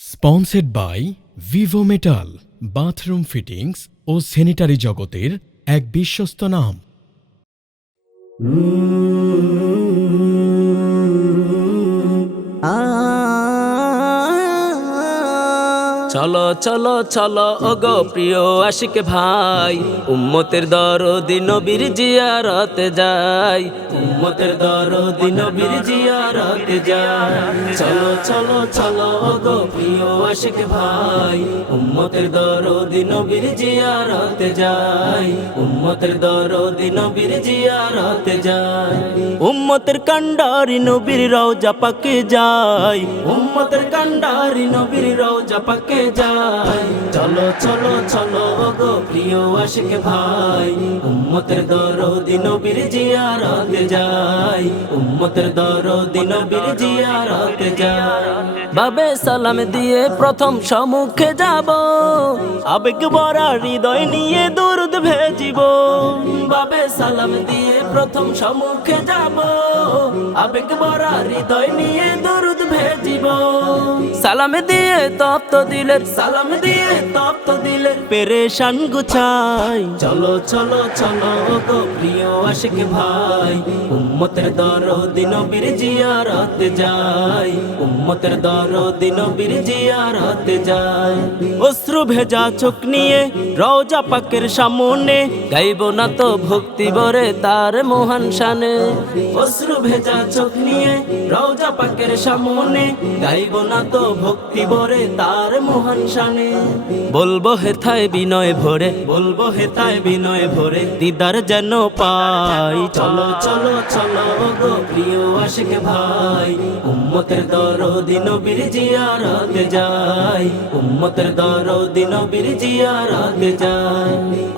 Sponsored by Vivo Metal, bathroom fittings ও sanitary জগতের এক বিশ্বস্ত নাম। চলো চলো চলো ওগো প্রিয় আশিক ভাই, উম্মতের দরদি নবীর জিয়ারতে যাই, উম্মতের দরদি নবীর জিয়ারতে যাই। চলো চলো চলো ওগো প্রিয় আশিক ভাই, উম্মতের দরদি নবীর জিয়ারতে যাই, উম্মতের দরদি নবীর জিয়ারতে যাই। উম্মতের কান্ডারি নবীর রওজা পাকে যাই, উম্মতের কান্ডারি নবীর রওজা পাকে যাই। চলো চলো চলো ওগো প্রিয় আশিক ভাই, উম্মতের দরদি নবীর জিয়ারতে যাই, উম্মতের দরদি নবীর জিয়ারতে যাই। বাবে সালাম দিয়ে প্রথম সম্মুখে যাব, আবেগ ভরা হৃদয় নিয়ে দরুদ ভেজিব। বাবে সালাম দিয়ে প্রথম সম্মুখে যাব, আবেগ ভরা হৃদয় নিয়ে দরুদ ভেজিব। সালাম দিয়ে তপ্ত দিলের, সালাম দিয়ে তপ্ত দিলের পেরেশান গুছাই। চলো চলো চলো গো প্রিয় আশিক ভাই, উম্মতের দরদি নবীর জিয়ারতে যাই, উম্মতের দরদি নবীর জিয়ারতে যাই। অশ্রু ভেজা চোখ নিয়ে রওজা পাকের সামনে, গাইব না তো ভক্তি ভরে তার মহান শানে। অশ্রু ভেজা চোখ নিয়ে রওজা পাকের সামনে, গাইব না তো ভক্তি ভরে তার মহান শানে। বলবো হেথায় বিনয় ভরে, বলবো হেথায় বিনয় ভরে, দিদার যেন পাই। চলো চলো চলো গো প্রিয় আশিক ভাই, উম্মতের দরদি নবীর জিয়ারতে যাই, উম্মতের দরদি নবীর জিয়ারতে যাই।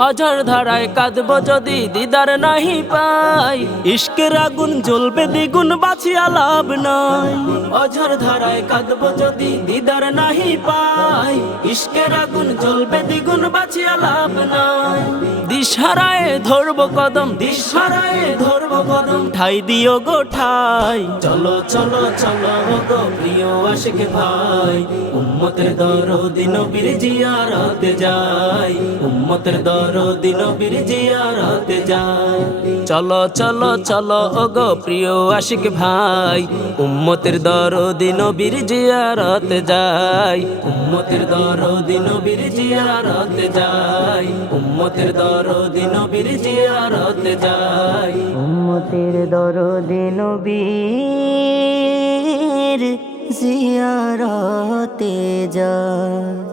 অঝর ধারায় কাঁদবো যদি দিদার নাহি পাই, ইশকের আগুন জ্বলবে দ্বিগুণ বাঁচিয়া লাভ নাই। অঝর ধারায় কাঁদবো যদি দিদার নাহি পাই, ইশকের আগুন জ্বলবে দ্বিগুণ বাঁচিয়া লাভ নাই। দিশারায় ধরবো কদম, দিশারায় ধরবো কদম, ঠাই দিও গো ঠাই। চলো চলো চলো গো প্রিয় আশিক ভাই, উম্মতের দরদি নবীর জিয়ারতে যাই, উম্মতের দরদি নবীর জিয়ারতে যাই। চলো চলো চলো গো প্রিয় আশিক ভাই, উম্মতের দরদি নবীর জিয়ারতে যাই, উম্মতের দরদি নবীর জিয়ারতে যাই, উম্মতের দরদি নবীর জিয়ারতে যাই, উম্মতের দরদি নবীর জিয়ারতে যায়।